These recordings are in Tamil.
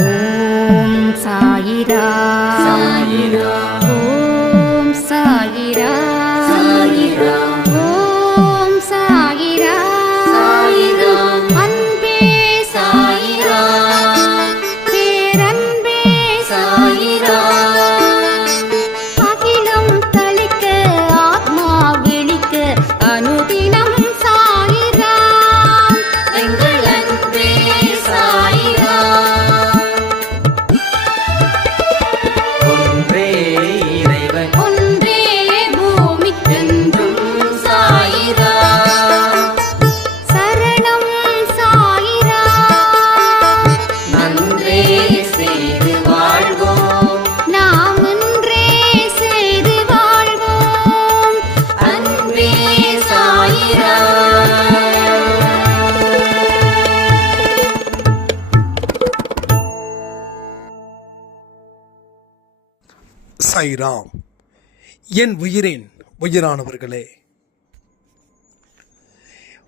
ஓம் சாயிரா சாய்ராம் என் உயிரின் உயிரானவர்களே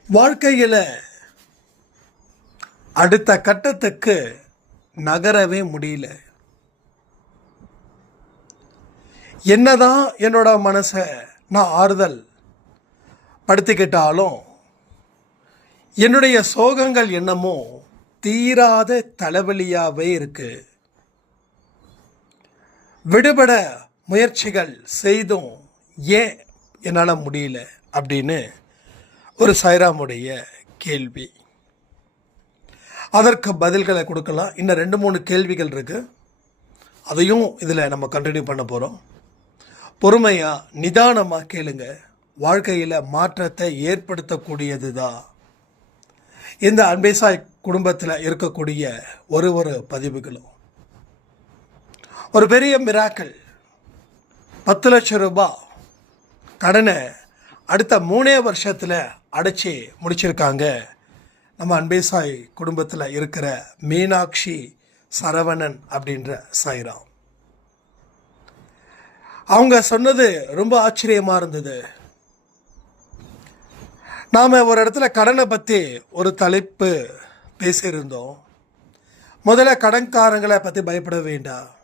வாழ்க்கையில் அடுத்த கட்டத்துக்கு நகரவே முடியல. என்னதான் என்னோட மனசை நான் ஆறுதல் படுத்திக்கிட்டாலும் என்னுடைய சோகங்கள் என்னமோ தீராத தலைவலியாகவே இருக்குது விடுபட முயற்சிகள் செய்தும் ஏன் என்னால் முடியல அப்படின்னு ஒரு சைராமுடைய கேள்வி. அதற்கு பதில்களை கொடுக்கலாம். இன்னும் ரெண்டு மூணு கேள்விகள் இருக்குது அதையும் இதில் நம்ம கண்டினியூ பண்ண போகிறோம் பொறுமையாக நிதானமாக கேளுங்க. வாழ்க்கையில் மாற்றத்தை ஏற்படுத்தக்கூடியது தான் இந்த அன்பேசாய் குடும்பத்தில் இருக்கக்கூடிய ஒரு ஒரு பதிவுகளும். ஒரு பெரிய மிராக்கள் பத்து லட்சம் ரூபாய் கடனை அடுத்த மூணே வருஷத்தில் அடைச்சி முடிச்சிருக்காங்க. நம்ம அன்பேசாய் குடும்பத்தில் இருக்கிற மீனாட்சி சரவணன் அப்படின்ற சாய்ராம். அவங்க சொன்னது ரொம்ப ஆச்சரியமாக இருந்தது. நாம் ஒரு இடத்துல கடனை பற்றி ஒரு தலைப்பு பேசியிருந்தோம். முதல்ல கடன்காரங்களை பற்றி பயப்பட வேண்டாம்.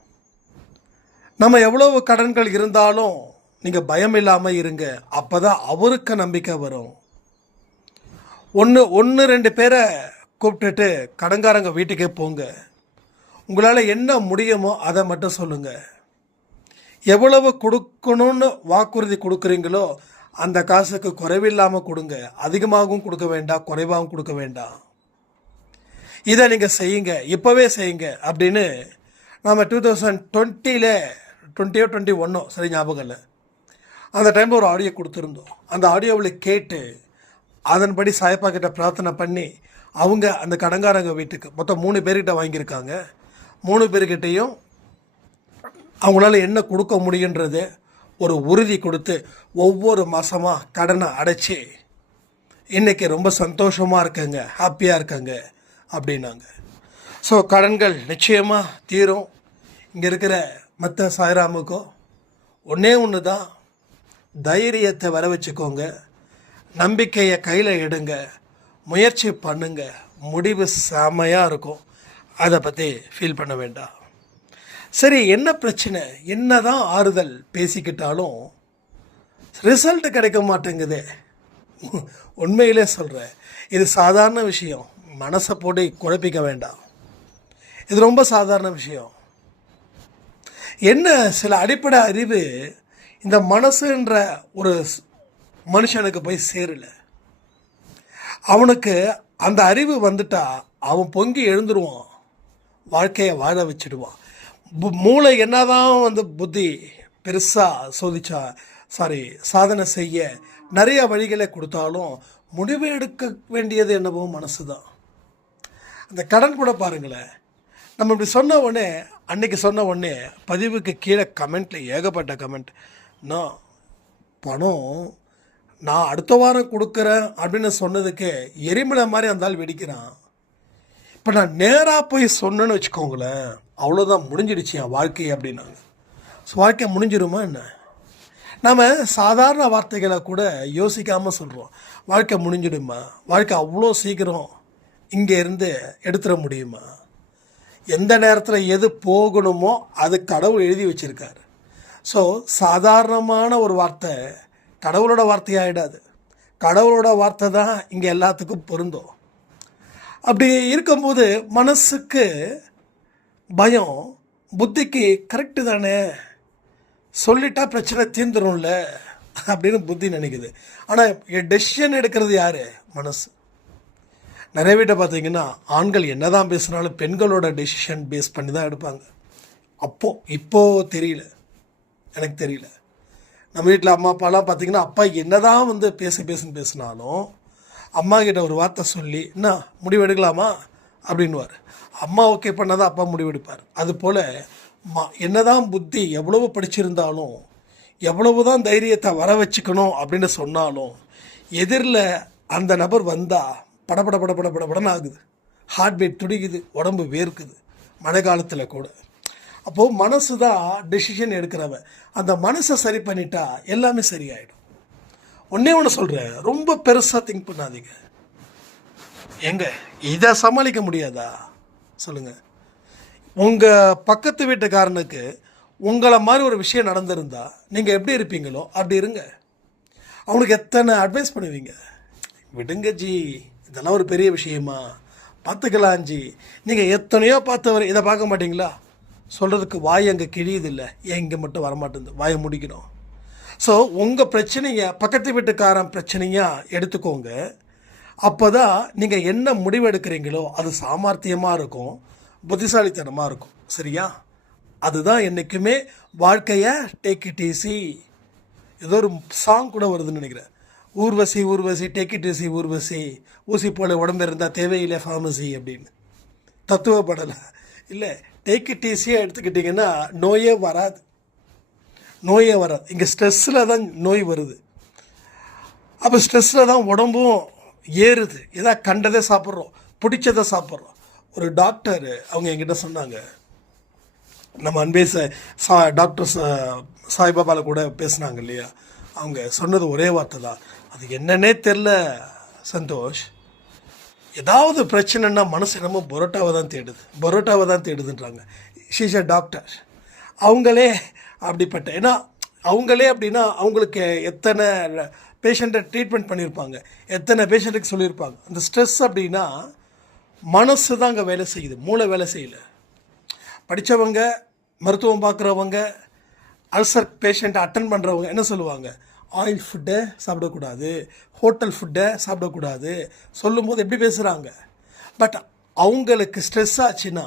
நம்ம எவ்வளவு கடன்கள் இருந்தாலும் நீங்கள் பயம் இல்லாமல் இருங்க. அப்போ தான் அவருக்கு நம்பிக்கை வரும். ஒன்று ஒன்று ரெண்டு பேரை கூப்பிட்டுட்டு கடன்காரங்க வீட்டுக்கே போங்க. உங்களால் என்ன முடியுமோ அதை மட்டும் சொல்லுங்கள் எவ்வளவு கொடுக்கணும்னு வாக்குறுதி கொடுக்குறீங்களோ அந்த காசுக்கு குறைவில்லாமல் கொடுங்க. அதிகமாகவும் கொடுக்க வேண்டாம் குறைவாகவும் கொடுக்க வேண்டாம். இதை நீங்கள் செய்யுங்க. இப்போவே செய்யுங்க அப்படின்னு நம்ம டூ தௌசண்ட் டுவெண்ட்டியில் டுவெண்ட்டியோ டுவெண்ட்டி ஒன்னோ சரி ஞாபகம் இல்லை. அந்த டைமில் ஒரு ஆடியோ கொடுத்துருந்தோம். அந்த ஆடியோவில் கேட்டு அதன்படி சாயப்பா கிட்ட பிரார்த்தனை பண்ணி அவங்க அந்த கடங்காரங்க வீட்டுக்கு மொத்தம் மூணு பேர்கிட்ட வாங்கியிருக்காங்க. மூணு பேர்கிட்டையும் அவங்களால என்ன கொடுக்க முடியுன்றது ஒரு உறுதி கொடுத்து ஒவ்வொரு மாதமாக கடனை அடைச்சி இன்றைக்கி ரொம்ப சந்தோஷமாக இருக்கங்க ஹாப்பியாக இருக்கங்க அப்படின்னாங்க. ஸோ கடன்கள் நிச்சயமாக தீரும். இங்கே இருக்கிற மற்ற சாய்ராமுக்கோ ஒன்றே ஒன்று தான் தைரியத்தை வர வச்சுக்கோங்க நம்பிக்கையை கையில் எடுங்க. முயற்சி பண்ணுங்க. முடிவு செமையாக இருக்கும். அதை பற்றி ஃபீல் பண்ண வேண்டாம். சரி என்ன பிரச்சனை? என்ன தான் ஆறுதல் பேசிக்கிட்டாலும் ரிசல்ட் கிடைக்க மாட்டேங்குதே. உண்மையிலே சொல்கிறேன் இது சாதாரண விஷயம். மனசை போட்டு குழப்பிக்க வேண்டாம். இது ரொம்ப சாதாரண விஷயம். என்ன சில அடிப்படை அறிவு இந்த மனசுன்ற ஒரு மனுஷனுக்கு போய் சேரலை. அவனுக்கு அந்த அறிவு வந்துட்டா அவன் பொங்கி எழுந்துருவான். வாழ்க்கையை வாழ வச்சிடுவான். மூளை என்னதான் வந்து புத்தி பெருசாக சோதிச்சா சாரி சாதனை செய்ய நிறைய வழிகளை கொடுத்தாலும் முடிவு எடுக்க வேண்டியது என்னவோ மனசு தான் அந்த கடன் கூட பாருங்களேன். நம்ம இப்படி சொன்ன உடனே அன்னைக்கு சொன்ன உடனே பதிவுக்கு கீழே கமெண்ட்டில் ஏகப்பட்ட கமெண்ட் நான் பணம் நான் அடுத்த வாரம் கொடுக்குறேன் அப்படின்னு சொன்னதுக்கு எரிமலை மாதிரி அந்த ஆள் வெடிக்கிறான். இப்போ நான் நேராக போய் சொன்னேன்னு வச்சுக்கோங்களேன் அவ்வளோதான் முடிஞ்சிடுச்சு என் வாழ்க்கை அப்படின்னாங்க. ஸோ வாழ்க்கை முடிஞ்சிருமா என்ன? நம்ம சாதாரண வார்த்தைகளை கூட யோசிக்காமல் சொல்கிறோம் வாழ்க்கை முடிஞ்சிடுமா? வாழ்க்கை அவ்வளோ சீக்கிரம் இங்கே இருந்து எடுத்துட முடியுமா? எந்த நேரத்தில் எது போகணுமோ அது கடவுள் எழுதி வச்சிருக்கார். ஸோ சாதாரணமான ஒரு வார்த்தை கடவுளோட வார்த்தையாகிடாது கடவுளோட வார்த்தை தான் இங்கே எல்லாத்துக்கும் பொருந்தும். அப்படி இருக்கும்போது மனசுக்கு பயம் புத்திக்கு கரெக்டு தானே? சொல்லிட்டா பிரச்சனை தீர்ந்துடும்ல அப்படின்னு புத்தி நினைக்குது. ஆனால் டெசிஷன் எடுக்கிறது யார்? மனசு. நிறைய வீட்டை பார்த்தீங்கன்னா ஆண்கள் என்னதான் பேசுனாலும் பெண்களோட டெசிஷன் பேஸ் பண்ணி தான் எடுப்பாங்க. அப்போ இப்போ தெரியல. எனக்கு தெரியல. நம்ம வீட்டில் அம்மா அப்பாலாம் பார்த்தீங்கன்னா அப்பா என்னதான் வந்து பேச பேசுன்னு பேசினாலும் அம்மா கிட்ட ஒரு வார்த்தை சொல்லி என்ன முடிவு எடுக்கலாமா? அப்படின்வார் அம்மா ஓகே பண்ணால் தான் அப்பா முடிவெடுப்பார் அதுபோல் மா என்னதான் புத்தி எவ்வளவு படிச்சிருந்தாலும் எவ்வளவு தான் தைரியத்தை வர வச்சுக்கணும் அப்படின்னு சொன்னாலும் எதிரில் அந்த நபர் வந்தால் படபட படபட படபடன்னு ஆகுது ஹார்ட் பீட் துடிக்குது உடம்பு வேர்க்குது மழை காலத்தில் கூட. அப்போது மனசு தான் டெசிஷன் எடுக்கிறவன் அந்த மனசை சரி பண்ணிட்டா எல்லாமே சரியாயிடும். ஒன்றே ஒன்று சொல்கிறேன் ரொம்ப பெருசாக திங்க் பண்ணாதீங்க. எங்க இதை சமாளிக்க முடியாதா? சொல்லுங்கள் உங்கள் பக்கத்து வீட்டுக்காரனுக்கு உங்களை மாதிரி ஒரு விஷயம் நடந்திருந்தா நீங்கள் எப்படி இருப்பீங்களோ அப்படி இருங்க. அவனுக்கு எத்தனை அட்வைஸ் பண்ணுவீங்க? விடுங்க ஜி. இதெல்லாம் ஒரு பெரிய விஷயமா? பார்த்துக்கலாஞ்சி நீங்கள் எத்தனையோ பார்த்தவர் இதை பார்க்க மாட்டீங்களா? சொல்கிறதுக்கு வாய் அங்கே கிழியுது இல்லை ஏன் இங்கே மட்டும் வரமாட்டேங்குது? வாயை முடிக்கணும். ஸோ உங்கள் பிரச்சனையை பக்கத்து வீட்டுக்காரன் பிரச்சனையாக எடுத்துக்கோங்க. அப்போ தான் நீங்கள் என்ன முடிவு எடுக்கிறீங்களோ அது சாமர்த்தியமாக இருக்கும் புத்திசாலித்தனமாக இருக்கும். சரியா? அதுதான் என்றைக்குமே வாழ்க்கையை டேக் இட் ஈஸி ஏதோ ஒரு சாங் கூட வருதுன்னு நினைக்கிறேன். Urvashi Urvashi take it Urvashi. ஊசி போல உடம்பு இருந்தால் தேவையில்லை ஃபார்மசி அப்படின்னு. தத்துவப்படலை. இல்லை டேக் இட் ஈஸியாக எடுத்துக்கிட்டிங்கன்னா நோயே வராது. நோயே வராது. இங்கே ஸ்ட்ரெஸ்ஸில் தான் நோய் வருது. அப்போ ஸ்ட்ரெஸ்ஸில் தான் உடம்பும் ஏறுது. எதா கண்டதை சாப்பிட்றோம் பிடிச்சதை சாப்பிட்றோம். ஒரு டாக்டர் அவங்க என்கிட்ட சொன்னாங்க. நம்ம அன்பே சா- சா டாக்டர் சா- சாய்பாபாவில் கூட பேசுனாங்க இல்லையா? அவங்க சொன்னது ஒரே வார்த்தை தான். அது என்னன்னே தெரில சந்தோஷ். ஏதாவது பிரச்சனைன்னா மனசு என்னமோ பரோட்டாவை தான் தேடுது. பரோட்டாவை தான் தேடுதுன்றாங்க. ஷீஷா டாக்டர் அவங்களே அப்படிப்பட்ட ஏன்னா அவங்களே அப்படின்னா அவங்களுக்கு எத்தனை பேஷண்ட்டை ட்ரீட்மெண்ட் பண்ணியிருப்பாங்க. எத்தனை பேஷண்ட்டுக்கு சொல்லியிருப்பாங்க. அந்த ஸ்ட்ரெஸ் அப்படின்னா மனசு தான் அங்கே வேலை செய்யுது. மூளை வேலை செய்யலை. படித்தவங்க மருத்துவம் பார்க்குறவங்க அல்சர் பேஷண்ட்டை அட்டன் பண்ணுறவங்க என்ன சொல்லுவாங்க? ஆயில் ஃபுட்டை சாப்பிடக்கூடாது ஹோட்டல் ஃபுட்டை சாப்பிடக்கூடாது. சொல்லும்போது எப்படி பேசுகிறாங்க பட் அவங்களுக்கு ஸ்ட்ரெஸ் ஆச்சுன்னா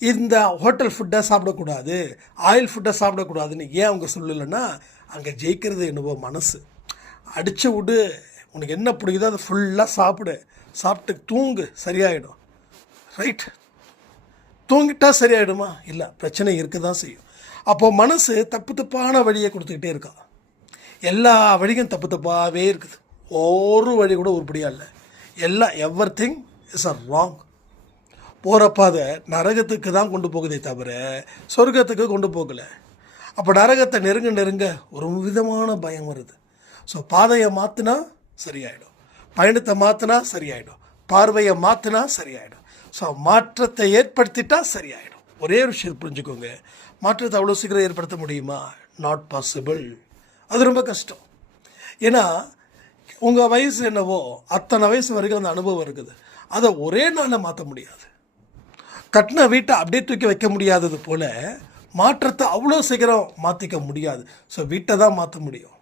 இந்த ஹோட்டல் ஃபுட்டை சாப்பிடக்கூடாது ஆயில் ஃபுட்டை சாப்பிடக்கூடாதுன்னு ஏன் அவங்க சொல்லலைன்னா அங்கே ஜெயிக்கிறது என்னவோ மனசு. அடித்து விடு உனக்கு என்ன பிடிக்குதோ அதை ஃபுல்லாக சாப்பிடு. சாப்பிட்டு தூங்கு சரியாயிடும். ரைட் தூங்கிட்டா சரியாயிடுமா? இல்லை பிரச்சனை இருக்க தான் செய்யும். அப்போது மனசு தப்பு தப்பான வழியை கொடுத்துக்கிட்டே இருக்கான் எல்லா வழியும் தப்பு தப்பாகவே இருக்குது. ஒரு வழி கூட உருப்படியாக இல்லை. எல்லாம் everything is a wrong போகிற பாதை நரகத்துக்கு தான் கொண்டு போகுதே தவிர சொர்க்கத்துக்கு கொண்டு போகலை. அப்போ நரகத்தை நெருங்க நெருங்க ஒரு விதமான பயம் வருது. ஸோ பாதையை மாற்றினா சரியாயிடும். பயணத்தை மாற்றினா சரியாயிடும். பார்வையை மாற்றினா சரியாயிடும். ஸோ மாற்றத்தை ஏற்படுத்திட்டா சரியாயிடும். ஒரே ஒரு விஷயம் புரிஞ்சுக்கோங்க. மாற்றத்தை அவ்வளோ சீக்கிரம் ஏற்படுத்த முடியுமா? நாட் பாசிபிள் அது ரொம்ப கஷ்டம். ஏன்னா உங்கள் வயசு என்னவோ அத்தனை வயசு வரைக்கும் அந்த அனுபவம் இருக்குது. அதை ஒரே நாளில் மாற்ற முடியாது. கட்டின வீட்டை அப்படியே தூக்கி வைக்க முடியாதது போல் மாற்றத்தை அவ்வளோ சீக்கிரம் மாற்றிக்க முடியாது. ஸோ வீட்டை தான் மாற்ற முடியும்.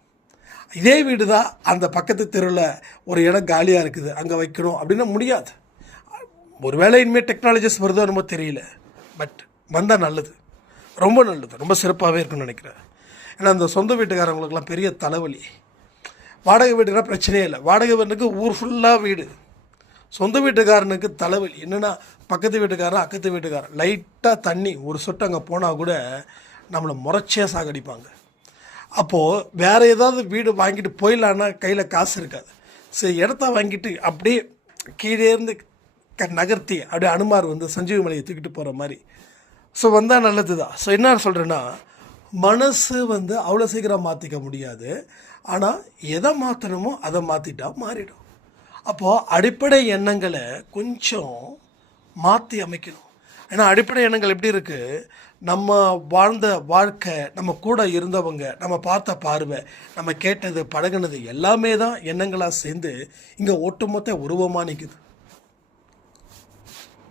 இதே வீடு தான் அந்த பக்கத்து தெருவில் ஒரு இடம் காலியாக இருக்குது. அங்கே வைக்கணும் அப்படின்னா முடியாது. ஒருவேளை இனிமேல் டெக்னாலஜிஸ் வருதோ என்னமோ தெரியல. பட் வந்தால் நல்லது. ரொம்ப நல்லது. ரொம்ப சிறப்பாகவே இருக்குன்னு நினைக்கிறேன். ஏன்னா அந்த சொந்த வீட்டுக்காரங்களுக்கெல்லாம் பெரிய தலைவலி. வாடகை வீடுனா பிரச்சனையே இல்லை. வாடகை வீட்டுக்கு ஊர் ஃபுல்லாக வீடு. சொந்த வீட்டுக்காரனுக்கு தலைவலி. என்னென்னா பக்கத்து வீட்டுக்காரன் அக்கத்து வீட்டுக்காரன். லைட்டாக தண்ணி ஒரு சொட்டு அங்கே போனால் கூட நம்மளை முறைச்சியாக சாகடிப்பாங்க. அப்போது வேறு ஏதாவது வீடு வாங்கிட்டு போயிடலான்னா கையில் காசு இருக்காது. சரி இடத்த வாங்கிட்டு அப்படியே கீழே இருந்து க நகர்த்தி அப்படியே அனுமார் வந்து சஞ்சீவி மலையை தூக்கிட்டு போகிற மாதிரி. ஸோ வந்தால் நல்லது தான் ஸோ என்ன சொல்கிறேன்னா மனசு வந்து அவ்வளோ சீக்கிரம் மாற்றிக்க முடியாது. ஆனால் எதை மாற்றணுமோ அதை மாற்றிட்டா மாறிடும். அப்போது அடிப்படை எண்ணங்களை கொஞ்சம் மாற்றி அமைக்கணும். ஏன்னா அடிப்படை எண்ணங்கள் எப்படி இருக்குது நம்ம வாழ்ந்த வாழ்க்கை நம்ம கூட இருந்தவங்க நம்ம பார்த்த பார்வை நம்ம கேட்டது பழகுனது எல்லாமே தான் எண்ணங்களாக சேர்ந்து இங்கே ஒட்டுமொத்த உருவமாக நிற்குது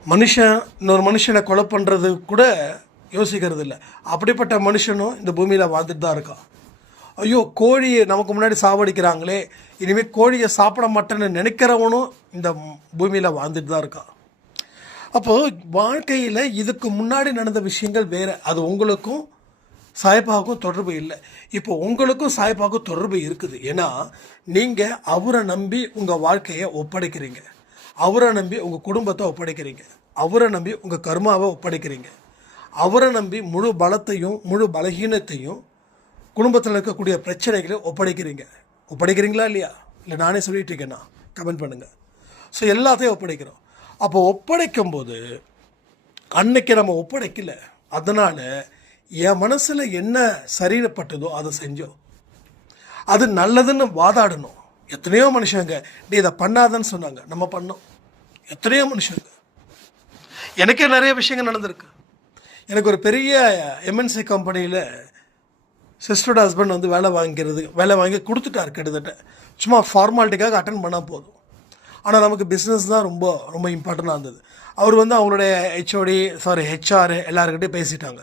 மனுஷன் இன்னொரு மனுஷனை கொலை பண்ணுறது கூட யோசிக்கிறது இல்லை அப்படிப்பட்ட மனுஷனும் இந்த பூமியில் வாழ்ந்துட்டு தான் இருக்கான். ஐயோ கோழியை நமக்கு முன்னாடி சாவடிக்கிறாங்களே இனிமேல் கோழியை சாப்பிட மாட்டேன்னு நினைக்கிறவனும் இந்த பூமியில் வாழ்ந்துட்டு தான் இருக்கான். அப்போது வாழ்க்கையில் இதுக்கு முன்னாடி நடந்த விஷயங்கள் வேறு. அது உங்களுக்கும் சாய்பாவுக்கும் தொடர்பு இல்லை. இப்போ உங்களுக்கும் சாய்பாவுக்கும் தொடர்பு இருக்குது. ஏன்னா நீங்கள் அவரை நம்பி உங்கள் வாழ்க்கையை ஒப்படைக்கிறீங்க. அவரை நம்பி உங்கள் குடும்பத்தை ஒப்படைக்கிறீங்க. அவரை நம்பி உங்கள் கர்மாவை ஒப்படைக்கிறீங்க. அவரை நம்பி முழு பலத்தையும் முழு பலகீனத்தையும் குடும்பத்தில் இருக்கக்கூடிய பிரச்சனைகளை ஒப்படைக்கிறீங்க. ஒப்படைக்கிறீங்களா இல்லையா? இல்லை நானே சொல்லிட்டு இருக்கேன்னா? கமெண்ட் பண்ணுங்கள் ஸோ எல்லாத்தையும் ஒப்படைக்கிறோம். அப்போ ஒப்படைக்கும் போது அன்னைக்கு நம்ம ஒப்படைக்கல. அதனால் என் மனசில் என்ன சரியப்பட்டதோ அதை செஞ்சோம். அது நல்லதுன்னு வாதாடணும். எத்தனையோ மனுஷங்க நீ இதை பண்ணாதன்னு சொன்னாங்க. நம்ம பண்ணோம். எத்தனையோ மனுஷங்க. எனக்கே நிறைய விஷயங்கள் நடந்திருக்கு. எனக்கு ஒரு பெரிய எம்என்சி கம்பெனியில் சிஸ்டரோட ஹஸ்பண்ட் வந்து வேலை வாங்கிறது வேலை வாங்கி கொடுத்துட்டாரு கிட்டத்தட்ட. சும்மா ஃபார்மாலிட்டிக்காக அட்டன் பண்ணால் போதும். ஆனால் நமக்கு பிஸ்னஸ் தான் ரொம்ப ரொம்ப இம்பார்ட்டண்ட்டாக இருந்தது. அவர் வந்து அவங்களுடைய ஹெச்ஓடி சாரி ஹெச்ஆர் எல்லாருக்கிட்டையும் பேசிட்டாங்க.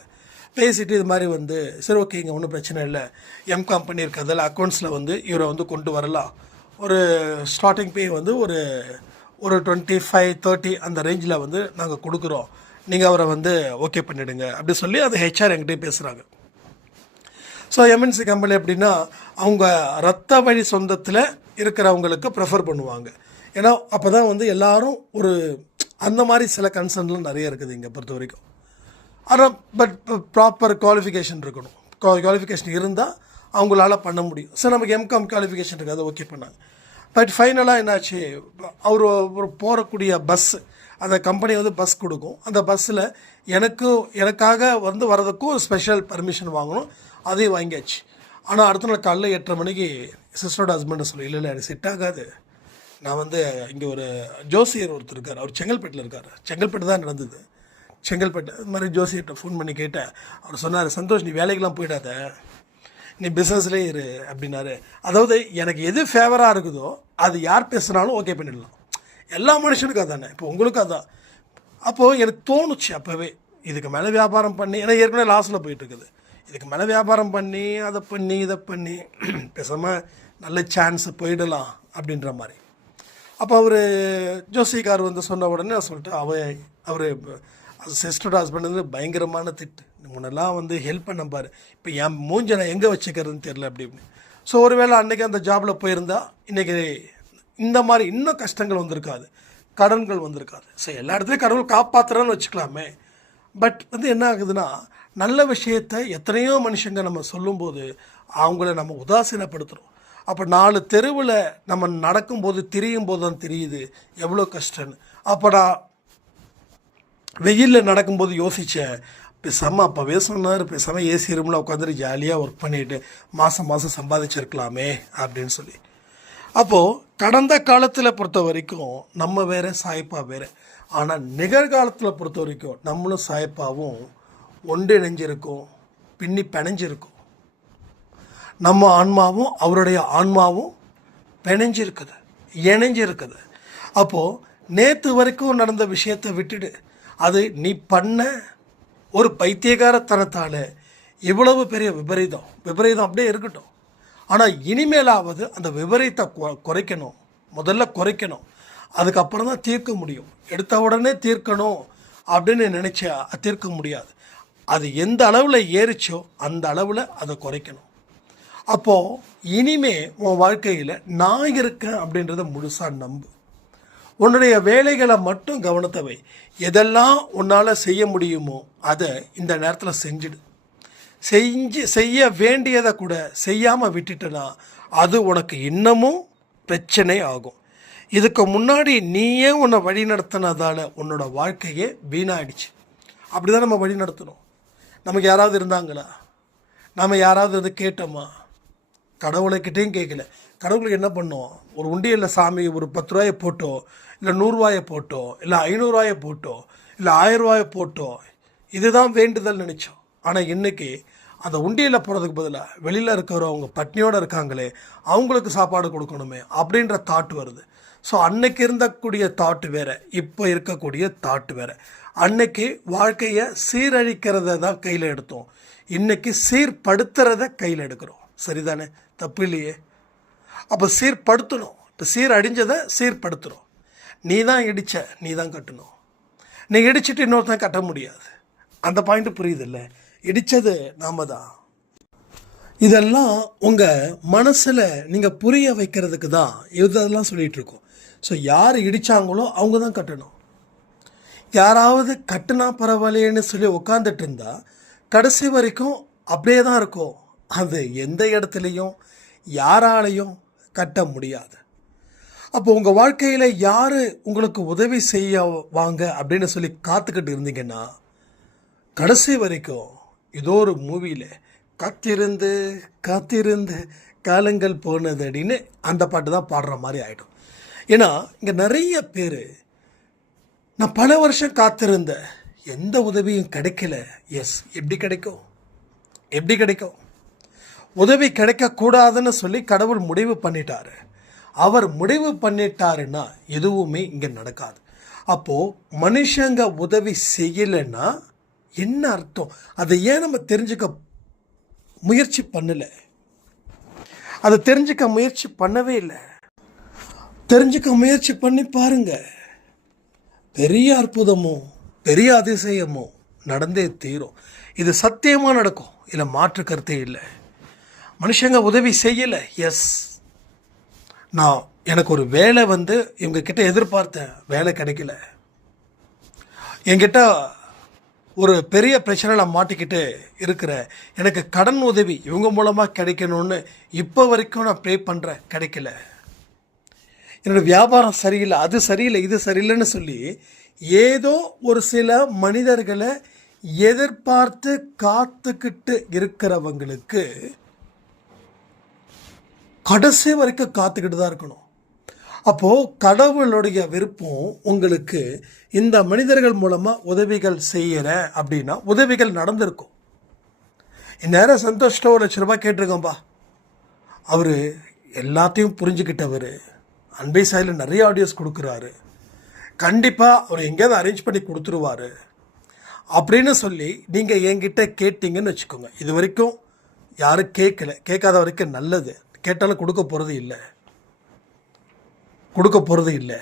பேசிட்டு இது மாதிரி வந்து சரி ஓகேங்க ஒன்றும் பிரச்சனை இல்லை. எம் கம்பெனி இருக்கிறதால அக்கௌண்ட்ஸில் வந்து இவரை வந்து கொண்டு வரலாம். ஒரு ஸ்டார்டிங் பே வந்து ஒரு ஒரு டுவெண்ட்டி ஃபைவ் தேர்ட்டி அந்த ரேஞ்சில் வந்து நாங்கள் கொடுக்குறோம். நீங்கள் அவரை வந்து ஓகே பண்ணிவிடுங்க அப்படி சொல்லி அது ஹெச்ஆர் என்கிட்டயே பேசுகிறாங்க ஸோ எம்என்சி கம்பெனி எப்படின்னா அவங்க ரத்த வழி சொந்தத்தில் இருக்கிறவங்களுக்கு ப்ரெஃபர் பண்ணுவாங்க. ஏன்னா அப்போ தான் வந்து எல்லாரும் ஒரு அந்த மாதிரி சில கன்சர்ன்லாம் நிறைய இருக்குது இங்கே பொறுத்த வரைக்கும். ஆனால் பட் ப்ராப்பர் குவாலிஃபிகேஷன் இருக்கணும். குவாலிஃபிகேஷன் இருந்தால் அவங்களால பண்ண முடியும். சரி நமக்கு எம்காம் குவாலிஃபிகேஷன் இருக்காது ஓகே பண்ணாங்க. பட் ஃபைனலாக என்னாச்சு? அவர் போகக்கூடிய பஸ்ஸு அந்த கம்பெனி வந்து பஸ் கொடுக்கும். அந்த பஸ்ஸில் எனக்கு எனக்காக வந்து வரதுக்கும் ஸ்பெஷல் பர்மிஷன் வாங்கணும். அதையும் வாங்கியாச்சு. ஆனால் அடுத்த நாள் காலைல எட்டரை மணிக்கு சிஸ்டரோட ஹஸ்பண்டை சொல்லி இல்லை இல்லை எனக்கு செட் ஆகாது. நான் வந்து இங்கே ஒரு ஜோசியர் ஒருத்தர் இருக்கார். அவர் செங்கல்பேட்டில் இருக்கார். செங்கல்பேட்டு தான் நடந்தது. செங்கல்பேட்டு இது மாதிரி ஜோசியர்கிட்ட ஃபோன் பண்ணி கேட்டேன். அவர் சொன்னார் சந்தோஷ் நீ வேலைக்கெலாம் போயிடாத. நீ பிஸ்னஸ்லேயே இரு அப்படின்னாரு. அதாவது எனக்கு எது ஃபேவராக இருக்குதோ அது யார் பேசுனாலும் ஓகே பண்ணிடலாம். எல்லா மனுஷனுக்கும் அதானே? இப்போ உங்களுக்கும் அதான். அப்போது எனக்கு தோணுச்சு அப்போவே இதுக்கு மேலே வியாபாரம் பண்ணி ஏன்னா ஏற்கனவே லாஸில் போயிட்டுருக்குது. இதுக்கு மேலே வியாபாரம் பண்ணி அதை பண்ணி இதை பண்ணி பேசாமல் நல்ல சான்ஸ் போயிடலாம் அப்படின்ற மாதிரி. அப்போ அவர் ஜோசிகார் வந்து சொன்ன உடனே நான் சொல்லிட்டு அவ அவர் சிஸ்டர் ஹஸ்பண்ட் வந்து பயங்கரமான திட்டு. முன்னெல்லாம் வந்து ஹெல்ப் பண்ண பாரு. இப்போ என் மூஞ்ச நான் எங்கே வச்சுக்கிறதுன்னு தெரில அப்படின்னு ஸோ ஒருவேளை அன்றைக்கி அந்த ஜாபில் போயிருந்தா இன்றைக்கி இந்த மாதிரி இன்னும் கஷ்டங்கள் வந்திருக்காது. கடன்கள் வந்திருக்காது. ஸோ எல்லா இடத்துலையும் கடவுள் காப்பாற்றுறான்னு வச்சுக்கலாமே. பட் வந்து என்ன ஆகுதுன்னா நல்ல விஷயத்தை எத்தனையோ மனுஷங்க நம்ம சொல்லும்போது அவங்கள நம்ம உதாசீனப்படுத்துகிறோம் அப்போ நாலு தெருவில் நம்ம நடக்கும்போது திரியும் போது தான் தெரியுது எவ்வளோ கஷ்டம்னு. அப்போ நான் வெயிலில் நடக்கும்போது யோசித்தேன் பேசாமல் அப்போவே சொன்னார் பேசாமல் ஏசி ரூமில் உட்காந்துட்டு ஜாலியாக ஒர்க் பண்ணிட்டு மாதம் மாதம் சம்பாதிச்சிருக்கலாமே அப்படின்னு சொல்லி. அப்போது கடந்த காலத்தில் பொறுத்த வரைக்கும் நம்ம வேறு சாய்ப்பா வேறு. ஆனால் நிகழ்காலத்தில் பொறுத்த வரைக்கும் நம்மளும் சாய்ப்பாவும் ஒன்றிணைஞ்சிருக்கோம். பின்னி பிணைஞ்சிருக்கும். நம்ம ஆன்மாவும் அவருடைய ஆன்மாவும் பிணைஞ்சிருக்குது இணைஞ்சிருக்குது. அப்போது நேற்று வரைக்கும் நடந்த விஷயத்தை விட்டுடு. அது நீ பண்ண ஒரு பைத்தியகாரத்தனத்தால் இவ்வளவு பெரிய விபரீதம். விபரீதம் அப்படியே இருக்கட்டும். ஆனால் இனிமேலாவது அந்த விபரீத்தை கொ- குறைக்கணும். முதல்ல குறைக்கணும். அதுக்கப்புறம் தான் தீர்க்க முடியும். எடுத்த உடனே தீர்க்கணும் அப்படின்னு நினச்சா தீர்க்க முடியாது. அது எந்த அளவில் ஏறிச்சோ அந்த அளவில் அதை குறைக்கணும். அப்போது இனிமே உன் வாழ்க்கையில் நான் இருக்கேன் அப்படின்றத முழுசாக நம்பு. உன்னுடைய வேலைகளை மட்டும் கவனத்தை வை. எதெல்லாம் உன்னால் செய்ய முடியுமோ அதை இந்த நேரத்தில் செஞ்சிடு. செஞ்சு செய்ய வேண்டியதை கூட செய்யாமல் விட்டுட்டனா அது உனக்கு இன்னமும் பிரச்சனை ஆகும். இதுக்கு முன்னாடி நீயே உன்னை வழி நடத்தினதால் உன்னோட வாழ்க்கையே வீணாயிடுச்சு. அப்படி தான் நம்ம வழி நடத்தணும். நமக்கு யாராவது இருந்தாங்களா? நாம் யாராவது இது கேட்டோமா? கடவுளைக்கிட்டேயும் கேட்கல கடவுளுக்கு என்ன பண்ணோம் ஒரு உண்டியலில் சாமி ஒரு பத்து ரூபாயை போட்டோ இல்லை நூறுரூவாயை போட்டோ இல்லை ஐநூறுரூவாயை போட்டோ இல்லை ஆயிரம் ரூபாயை இதுதான் வேண்டுதல் நினச்சோம். ஆனால் இன்றைக்கி அந்த உண்டியில் போகிறதுக்கு பதிலாக வெளியில் இருக்கிறவங்க பட்னியோடு இருக்காங்களே அவங்களுக்கு சாப்பாடு கொடுக்கணுமே அப்படின்ற தாட் வருது. ஸோ அன்னைக்கு இருந்தக்கூடிய தாட் வேறு இப்போ இருக்கக்கூடிய தாட் வேறு. அன்னைக்கு வாழ்க்கையை சீரழிக்கிறத தான் கையில் எடுத்தோம். இன்னைக்கு சீர்படுத்துறத கையில் எடுக்கிறோம். சரிதானே? தப்பு இல்லையே? அப்போ சீர்படுத்தணும். இப்போ சீரடிஞ்சதை சீர்படுத்துகிறோம் நீ தான் இடித்த நீ தான் கட்டணும். நீ இடிச்சிட்டு இன்னொருத்தன் கட்ட முடியாது. அந்த பாயிண்ட்டு புரியுதுல்ல? இடித்தது நாம தான். இதெல்லாம் உங்கள் மனசில் நீங்கள் புரிய வைக்கிறதுக்கு தான் இதெல்லாம் சொல்லிகிட்ருக்கோம் ஸோ யார் இடித்தாங்களோ அவங்க தான் கட்டணும். யாராவது கட்டுனா பரவாயில்லையேன்னு சொல்லி உட்காந்துட்டு இருந்தா கடைசி வரைக்கும் அப்படியே தான் இருக்கும். அது எந்த இடத்துலையும் யாராலையும் கட்ட முடியாது. அப்போ உங்கள் வாழ்க்கையில் யார் உங்களுக்கு உதவி செய்ய வாங்க அப்படின்னு சொல்லி காத்துக்கிட்டு இருந்தீங்கன்னா கடைசி வரைக்கும் ஏதோ ஒரு மூவியில் காத்திருந்து காத்திருந்து காலங்கள் போனது அப்படின்னு அந்த பாட்டு தான் பாடுற மாதிரி ஆகிடும் ஏன்னா இங்கே நிறைய பேர் நான் பல வருஷம் காத்திருந்தேன் எந்த உதவியும் கிடைக்கல. எஸ் எப்படி கிடைக்கும்? எப்படி கிடைக்கும்? உதவி கிடைக்கக்கூடாதுன்னு சொல்லி கடவுள் முடிவு பண்ணிட்டார். அவர் முடிவு பண்ணிட்டாருன்னா எதுவுமே இங்கே நடக்காது. அப்போது மனுஷங்க உதவி செய்யலைன்னா என்ன அர்த்தம்? அதை ஏன் நம்ம தெரிஞ்சுக்க முயற்சி பண்ணலை? அதை தெரிஞ்சுக்க முயற்சி பண்ணவே இல்லை. தெரிஞ்சுக்க முயற்சி பண்ணி பாருங்க. பெரிய அற்புதமோ பெரிய அதிசயமோ நடந்தே தீரும். இது சத்தியமாக நடக்கும். இல்லை மாற்று கருத்தே இல்லை. மனுஷங்க உதவி செய்யலை. எஸ் நான் எனக்கு ஒரு வேலை வந்து இவங்க கிட்ட எதிர்பார்த்தேன். வேலை கிடைக்கல. என்கிட்ட ஒரு பெரிய பிரச்சனையில் மாட்டிக்கிட்டு இருக்கிற எனக்கு கடன் உதவி இவங்க மூலமாக கிடைக்கணும்னு இப்போ வரைக்கும் நான் ப்ரே பண்ணுறேன் கிடைக்கல. என்னோடய வியாபாரம் சரியில்லை அது சரியில்லை இது சரியில்லைன்னு சொல்லி ஏதோ ஒரு சில மனிதர்களை எதிர்பார்த்து காத்துக்கிட்டு இருக்கிறவங்களுக்கு கடைசி வரைக்கும் காத்துக்கிட்டு தான் இருக்கணும். அப்போது கடவுளுடைய விருப்பம் உங்களுக்கு இந்த மனிதர்கள் மூலமாக உதவிகள் செய்கிற அப்படின்னா உதவிகள் நடந்திருக்கும். இந்நேரம் சந்தோஷ்ட ஒரு லட்ச ரூபாய் கேட்டிருக்கோம்பா. அவர் எல்லாத்தையும் புரிஞ்சுக்கிட்டவர். அன்பை சாயில் நிறைய ஆடியோஸ் கொடுக்குறாரு. கண்டிப்பாக அவர் எங்கேயாவது அரேஞ்ச் பண்ணி கொடுத்துருவாரு. அப்படின்னு சொல்லி நீங்கள் என்கிட்ட கேட்டிங்கன்னு வச்சுக்கோங்க. இது வரைக்கும் யாரும் கேட்கல. கேட்காத வரைக்கும் நல்லது. கேட்டாலும் கொடுக்க போகிறது இல்லை. கொடுக்க போகிறது இல்லை.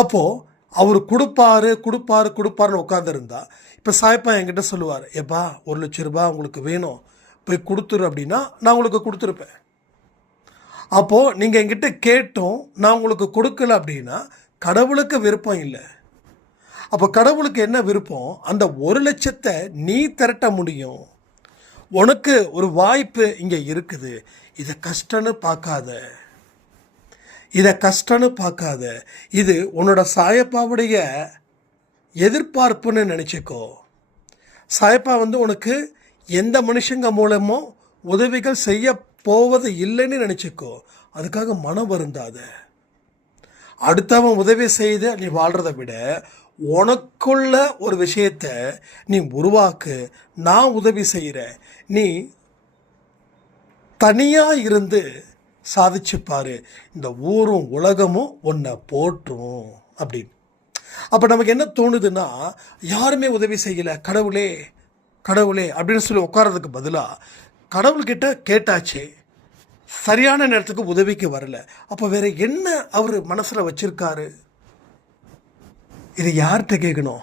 அப்போது அவர் கொடுப்பாரு கொடுப்பாரு கொடுப்பாருன்னு உட்காந்துருந்தா இப்போ சாய்ப்பா என்கிட்ட சொல்லுவார் எப்பா ஒரு லட்ச ரூபாய் உங்களுக்கு வேணும் போய் கொடுத்துரு அப்படின்னா நான் உங்களுக்கு கொடுத்துருப்பேன். அப்போது நீங்கள் என்கிட்ட கேட்டோம் நான் உங்களுக்கு கொடுக்கல அப்படின்னா கடவுளுக்கு விருப்பம் இல்லை. அப்போ கடவுளுக்கு என்ன விருப்பம்? அந்த ஒரு லட்சத்தை நீ திரட்ட முடியும். உனக்கு ஒரு வாய்ப்பு இங்கே இருக்குது. இதை கஷ்டன்னு பார்க்காத. இதை கஷ்டம்னு பார்க்காத. இது உன்னோட சாயப்பாவுடைய எதிர்பார்ப்புன்னு நினச்சிக்கோ. சாயப்பா வந்து உனக்கு எந்த மனுஷங்க மூலமோ உதவிகள் செய்ய போவது இல்லைன்னு நினச்சிக்கோ. அதுக்காக மனம் வருந்தாத. அடுத்தவன் உதவி செய்து நீ வாழ்கிறத விட உனக்குள்ள ஒரு விஷயத்த நீ உருவாக்கு. நான் உதவி செய்கிற நீ தனியாக இருந்து சாதிச்சு இந்த ஊரும் உலகமும் உன்னை போற்றும் அப்படின்னு. அப்போ நமக்கு என்ன தோணுதுன்னா யாருமே உதவி செய்யலை கடவுளே கடவுளே அப்படின்னு சொல்லி உட்காரதுக்கு பதிலாக கடவுள்கிட்ட கேட்டாச்சே சரியான நேரத்துக்கு உதவிக்கு வரல. அப்போ வேற என்ன அவர் மனசில் வச்சிருக்காரு? இதை யார்கிட்ட கேட்கணும்?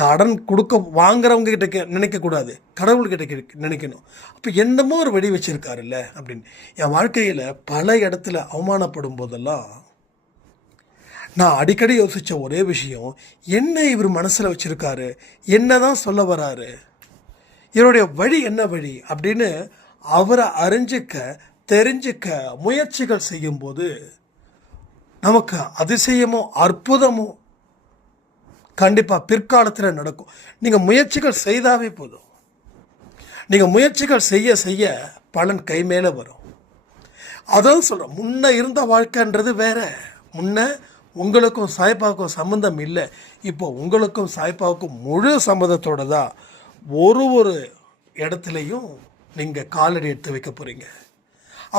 கடன் கொடுக்க வாங்குறவங்க கிட்ட கே நினைக்கக்கூடாது. கடவுள்கிட்ட கே நினைக்கணும். அப்போ என்னமோ ஒரு வெடி வச்சுருக்காருல்ல அப்படின்னு. என் வாழ்க்கையில் பல இடத்துல அவமானப்படும் போதெல்லாம் நான் அடிக்கடி யோசித்த ஒரே விஷயம் என்ன இவர் மனசில் வச்சுருக்காரு? என்ன தான் சொல்ல வராரு? இவருடைய வழி என்ன வழி? அப்படின்னு அவரை அறிஞ்சிக்க தெரிஞ்சிக்க முயற்சிகள் செய்யும்போது நமக்கு அதிசயமோ அற்புதமோ கண்டிப்பாக பிற்காலத்தில் நடக்கும். நீங்கள் முயற்சிகள் செய்தாவே போதும். நீங்கள் முயற்சிகள் செய்ய செய்ய பலன் கை மேலே வரும். அதான் சொல்கிறேன் முன்ன இருந்த வாழ்க்கைன்றது வேற. முன்ன உங்களுக்கும் சாய்ப்பாவுக்கும் சம்மந்தம் இல்லை. இப்போ உங்களுக்கும் சாய்ப்பாவுக்கும் முழு சம்மந்தத்தோட தான் ஒரு ஒரு இடத்துலையும் நீங்கள் காலடி எடுத்து வைக்க போகிறீங்க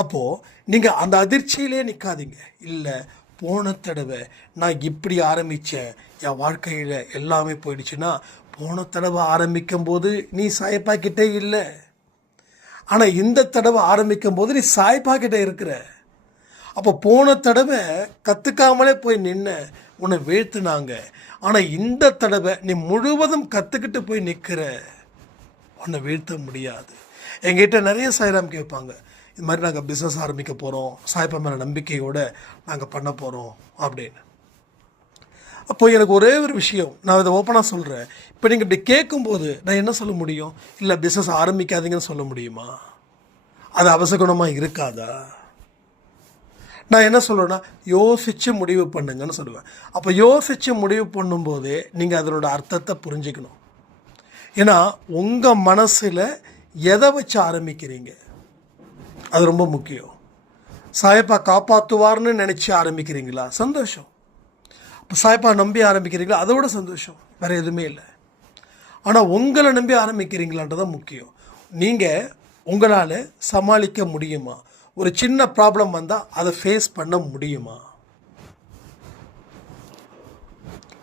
அப்போது நீங்கள் அந்த அதிர்ச்சியிலே நிற்காதீங்க இல்லை போன தடவை நான் இப்படி ஆரம்பித்தேன் என் வாழ்க்கையில் எல்லாமே போயிடுச்சுன்னா போன தடவை ஆரம்பிக்கும் போது நீ சாயப்பா கிட்டே இல்லை. ஆனால் இந்த தடவை ஆரம்பிக்கும் போது நீ சாய்ப்பா இருக்கிற. அப்போ போன தடவை கற்றுக்காமலே போய் நின்ன உன்னை வீழ்த்துனாங்க. ஆனால் இந்த தடவை நீ முழுவதும் கற்றுக்கிட்டு போய் நிற்கிற உன்னை வீழ்த்த முடியாது. எங்கிட்ட நிறைய சாய்ராம் கேட்பாங்க. இது மாதிரி நாங்கள் பிஸ்னஸ் ஆரம்பிக்க போகிறோம் சாய்ப்பா மேலே நம்பிக்கையோடு நாங்கள் பண்ண போகிறோம் அப்படின்னு. அப்போ எனக்கு ஒரே ஒரு விஷயம் நான் இதை ஓப்பனாக சொல்கிறேன் இப்போ நீங்கள் இப்படி கேட்கும்போது நான் என்ன சொல்ல முடியும்? இல்லை பிஸ்னஸ் ஆரம்பிக்காதீங்கன்னு சொல்ல முடியுமா? அது அவசகுணமாக இருக்காதா? நான் என்ன சொல்லுவேன்னா யோசித்து முடிவு பண்ணுங்கன்னு சொல்லுவேன். அப்போ யோசித்து முடிவு பண்ணும்போதே நீங்கள் அதனோட அர்த்தத்தை புரிஞ்சுக்கணும். ஏன்னா உங்கள் மனசில் எதை வச்சு ஆரம்பிக்கிறீங்க? அது ரொம்ப முக்கியம். சாயப்பா காப்பாற்றுவார்னு நினச்சி ஆரம்பிக்கிறீங்களா? சந்தோஷம். இப்போ சாயப்பா நம்பி ஆரம்பிக்கிறீங்களா? அதை விட சந்தோஷம். வேறு எதுவுமே இல்லை. ஆனால் உங்களை நம்பி ஆரம்பிக்கிறீங்களான்றதான் முக்கியம். நீங்கள் உங்களால் சமாளிக்க முடியுமா? ஒரு சின்ன ப்ராப்ளம் வந்தால் அதை ஃபேஸ் பண்ண முடியுமா?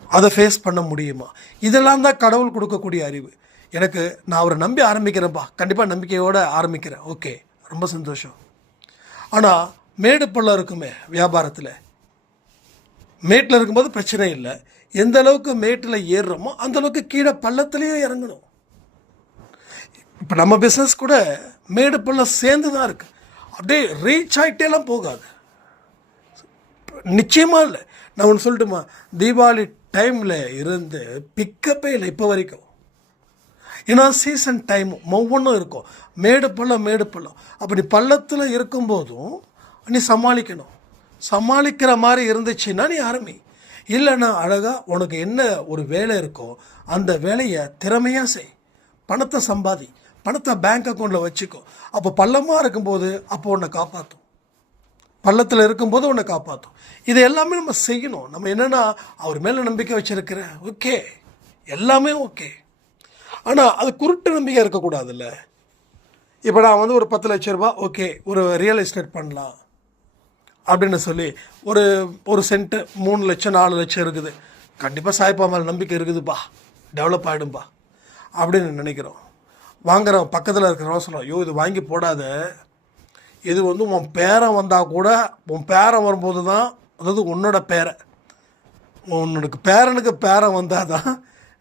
அதை ஃபேஸ் பண்ண முடியுமா? இதெல்லாம் தான் கடவுள் கொடுக்கக்கூடிய அறிவு. எனக்கு நான் அவரை நம்பி ஆரம்பிக்கிறேன்ப்பா கண்டிப்பாக நம்பிக்கையோடு ஆரம்பிக்கிறேன். ஓகே ரொம்ப சந்தோஷம். ஆனால் மேடு பள்ளம் இருக்குமே வியாபாரத்தில். மேட்டில் இருக்கும்போது பிரச்சனை இல்லை. எந்த அளவுக்கு மேட்டில் ஏறுறோமோ அந்தளவுக்கு கீழே பள்ளத்துலேயும் இறங்கணும். இப்போ நம்ம பிஸ்னஸ் கூட மேடு பள்ளம் சேர்ந்து தான் இருக்குது அப்படியே ரீச் ஆகிட்டேலாம் போகாது. நிச்சயமாக இல்லை. நான் ஒன்று சொல்லட்டுமா? தீபாவளி டைமில் இருந்து பிக்கப்பே இல்லை இப்போ வரைக்கும். ஏன்னா சீசன் டைம் ஒவ்வொன்றும் இருக்கும். மேடு பள்ளம் மேடு பள்ளம். அப்படி பள்ளத்தில் இருக்கும்போதும் நீ சமாளிக்கணும். சமாளிக்கிற மாதிரி இருந்துச்சுன்னா நீ ஆரம்பி இல்லைன்னா அழகாக உனக்கு என்ன ஒரு வேலை இருக்கோ அந்த வேலையை திறமையாக செய். பணத்தை சம்பாதி. பணத்தை பேங்க் அக்கௌண்ட்டில் வச்சுக்கோ. அப்போ பள்ளமாக இருக்கும்போது அப்போ உன்னை காப்பாற்றும் பள்ளத்தில் இருக்கும்போது உன்னை காப்பாற்றும் இது எல்லாமே நம்ம செய்யணும். நம்ம என்னென்னா அவர் மேலே நம்பிக்கை வச்சுருக்கிறேன் ஓகே எல்லாமே ஓகே ஆனால் அது குருட்டு நம்பிக்கை இருக்கக்கூடாதுல்ல. இப்போ நான் வந்து ஒரு பத்து லட்ச ரூபா ஓகே ஒரு ரியல் எஸ்டேட் பண்ணலாம் அப்படின்னு சொல்லி ஒரு ஒரு சென்ட்டு மூணு லட்சம் நாலு லட்சம் இருக்குது. கண்டிப்பாக சாய்ப்பா மேலே நம்பிக்கை இருக்குதுப்பா. டெவலப் ஆகிடும்பா அப்படின்னு நினைக்கிறோம். வாங்குறவன் பக்கத்தில் இருக்கிறவன் சொல்கிறான் ஐயோ இது வாங்கி போடாத. இது வந்து உன் பேரன் வந்தால் கூட உன் பேரன் வரும்போது தான் அதாவது உன்னோட பேரை உன்னோட பேரனுக்கு பேரன் வந்தால் தான்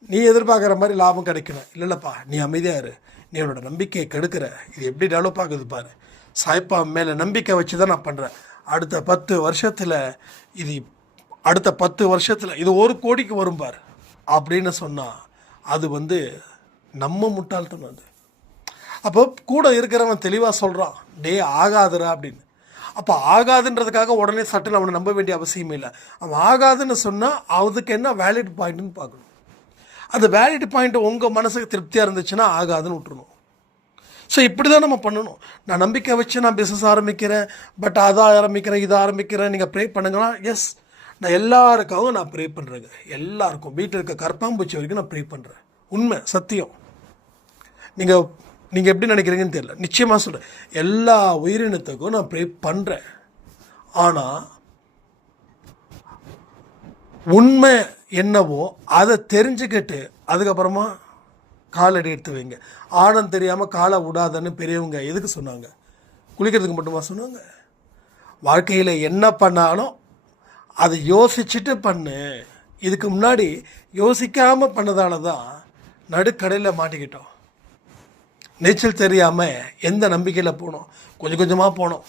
நீ எதிர்பார்க்குற மாதிரி லாபம் கிடைக்கணும். இல்லை இல்லைப்பா நீ அமைதியாக இரு. நீ என்னோட நம்பிக்கையை கெடுக்கிற. இது எப்படி டெவலப் ஆகுது பாரு. சாய்ப்பா மேலே நம்பிக்கை வச்சு தான் நான் பண்ணுறேன் அடுத்த பத்து வருஷத்தில் இது அடுத்த பத்து வருஷத்தில் இது ஒரு கோடிக்கு வரும் பார். அப்படின்னு சொன்னால் அது வந்து நம்ம முட்டாள்தனம் அது. அப்போ கூட இருக்கிறவன் தெளிவாக சொல்கிறான் டே ஆகாதுரா அப்படின்னு. அப்போ ஆகாதுன்றதுக்காக உடனே சட்டில் அவனை நம்ப வேண்டிய அவசியமே இல்லை. அவன் ஆகாதுன்னு சொன்னால் அதுக்கு என்ன வேலிட் பாயிண்ட்டுன்னு பார்க்கணும். அந்த வேலிட் பாயிண்ட் உங்கள் மனசுக்கு திருப்தியாக இருந்துச்சுன்னா ஆகாதுன்னு விட்டுருணும் ஸோ இப்படி தான் நம்ம பண்ணணும். நான் நம்பிக்கை வச்சு நான் பிஸ்னஸ் ஆரம்பிக்கிறேன். பட் அதை ஆரம்பிக்கிறேன் இதை ஆரம்பிக்கிறேன். நீங்கள் ப்ரே பண்ணுங்கன்னா எஸ் நான் எல்லாருக்காகவும் நான் ப்ரே பண்ணுறேங்க எல்லாருக்கும். வீட்டில் இருக்க கற்பாம்பூச்சி வரைக்கும் நான் ப்ரே பண்ணுறேன் உண்மை சத்தியம். நீங்கள் நீங்கள் எப்படி நினைக்கிறீங்கன்னு தெரியல. நிச்சயமாக சொல்கிறேன் எல்லா உயிரினத்துக்கும் நான் ப்ரே பண்ணுறேன் ஆனால் உண்மை என்னவோ அதை தெரிஞ்சுக்கிட்டு அதுக்கப்புறமா காலடி எடுத்து வைங்க. ஆழம் தெரியாமல் காலை விடாதன்னு பெரியவங்க எதுக்கு சொன்னாங்க? குளிக்கிறதுக்கு மட்டுமா சொன்னாங்க? வாழ்க்கையில் என்ன பண்ணாலும் அதை யோசிச்சுட்டு பண்ணு. இதுக்கு முன்னாடி யோசிக்காமல் பண்ணதால தான் நடுக்கடையில் மாட்டிக்கிட்டோம். நீச்சல் தெரியாமல் எந்த நம்பிக்கையில் போனோம்? கொஞ்சம் கொஞ்சமாக போனோம்.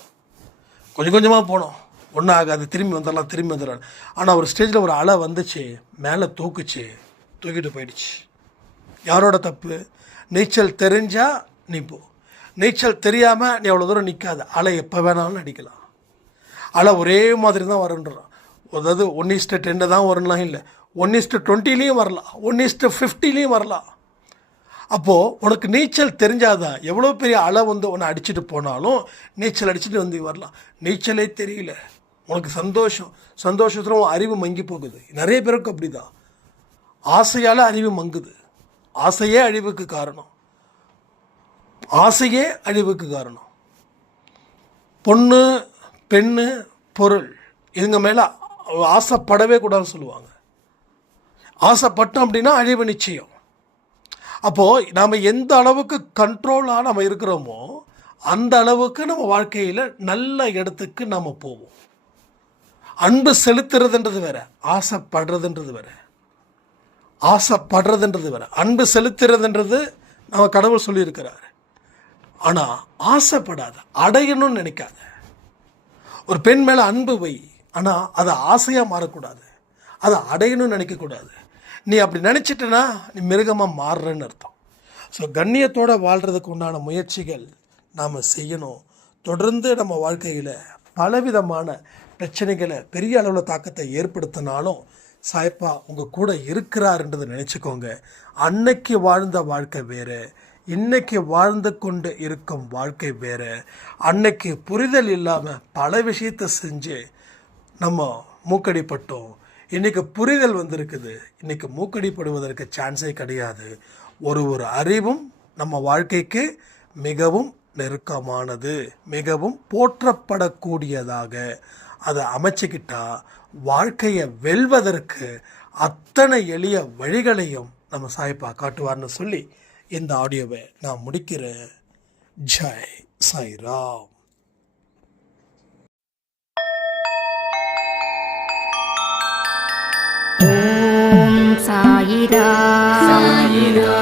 கொஞ்சம் கொஞ்சமாக போனோம். ஒன்றும் ஆகாது திரும்பி வந்துடலாம் திரும்பி வந்துடலாம். ஆனால் ஒரு ஸ்டேஜில் ஒரு அலை வந்துச்சு மேலே தூக்குச்சு தூக்கிட்டு போயிடுச்சு. யாரோட தப்பு? நீச்சல் தெரிஞ்சால் நீ போ நீச்சல் தெரியாமல் நீ அவ்வளோ தூரம் நிற்காது அலை எப்போ வேணாலும் அடிக்கலாம். அலை ஒரே மாதிரி தான் வருன்றான் அதாவது ஒன் இஸ்ட்டு டென்னு தான் வரும்லாம் இல்லை. ஒன் இஸ்ட்டு டுவெண்ட்டிலையும் வரலாம். ஒன் இஸ்ட்டு ஃபிஃப்டிலையும் வரலாம். அப்போது உனக்கு நீச்சல் தெரிஞ்சாதான் எவ்வளோ பெரிய அலை வந்து உன்னை அடிச்சுட்டு போனாலும் நீச்சல் அடிச்சுட்டு வந்து வரலாம். நீச்சலே தெரியல. உனக்கு சந்தோஷம் சந்தோஷத்தில் உன் அறிவு மங்கி போகுது. நிறைய பேருக்கு அப்படிதான். ஆசையால் அறிவு மங்குது. ஆசையே அழிவுக்கு காரணம். ஆசையே அழிவுக்கு காரணம். பொண்ணு பெண்ணு பொருள் இதுங்க மேலே ஆசைப்படவே கூடாதுன்னு சொல்லுவாங்க. ஆசைப்பட்டோம் அப்படின்னா அழிவு நிச்சயம். அப்போது நாம் எந்த அளவுக்கு கண்ட்ரோலாக நம்ம இருக்கிறோமோ அந்த அளவுக்கு நம்ம வாழ்க்கையில் நல்ல இடத்துக்கு நம்ம போவோம். அன்பு செலுத்துறதுன்றது வேற ஆசைப்படுறதுன்றது வேற. ஆசைப்படுறதுன்றது வேற. அன்பு செலுத்துறதுன்றது நம்ம கடவுள் சொல்லியிருக்கிறார். ஆனால் ஆசைப்படாத அடையணும்னு நினைக்காத. ஒரு பெண் மேலே அன்பு வை ஆனால் அதை ஆசையாக மாறக்கூடாது. அதை அடையணும்னு நினைக்கக்கூடாது. நீ அப்படி நினச்சிட்டனா நீ மிருகமாக மாறுறன்னு அர்த்தம். ஸோ கண்ணியத்தோடு வாழ்கிறதுக்கு உண்டான முயற்சிகள் நாம் செய்யணும். தொடர்ந்து நம்ம வாழ்க்கையில் பலவிதமான பிரச்சனைகளை பெரிய அளவில் தாக்கத்தை ஏற்படுத்தினாலும் சாய்ப்பா உங்கள் கூட இருக்கிறாருன்றதை நினச்சிக்கோங்க. அன்னைக்கு வாழ்ந்த வாழ்க்கை வேறு இன்னைக்கு வாழ்ந்து கொண்டு இருக்கும் வாழ்க்கை வேறு. அன்னைக்கு புரிதல் இல்லாமல் பல விஷயத்தை செஞ்சு நம்ம மூக்கடிப்பட்டோம். இன்னைக்கு புரிதல் வந்திருக்குது. இன்றைக்கி மூக்கடிப்படுவதற்கு சான்ஸே கிடையாது. ஒரு ஒரு அறிவும் நம்ம வாழ்க்கைக்கு மிகவும் நெருக்கமானது மிகவும் போற்றப்படக்கூடியதாக. அதை அமைச்சுக்கிட்டா வாழ்க்கையை வெல்வதற்கு அத்தனை எளிய வழிகளையும் நம்ம சாய்ப்பா காட்டுவார்னு சொல்லி இந்த ஆடியோவை நான் முடிக்கிறேன் ஜெய் சாய்ராம். ஓம் சாயிரா சாயிரா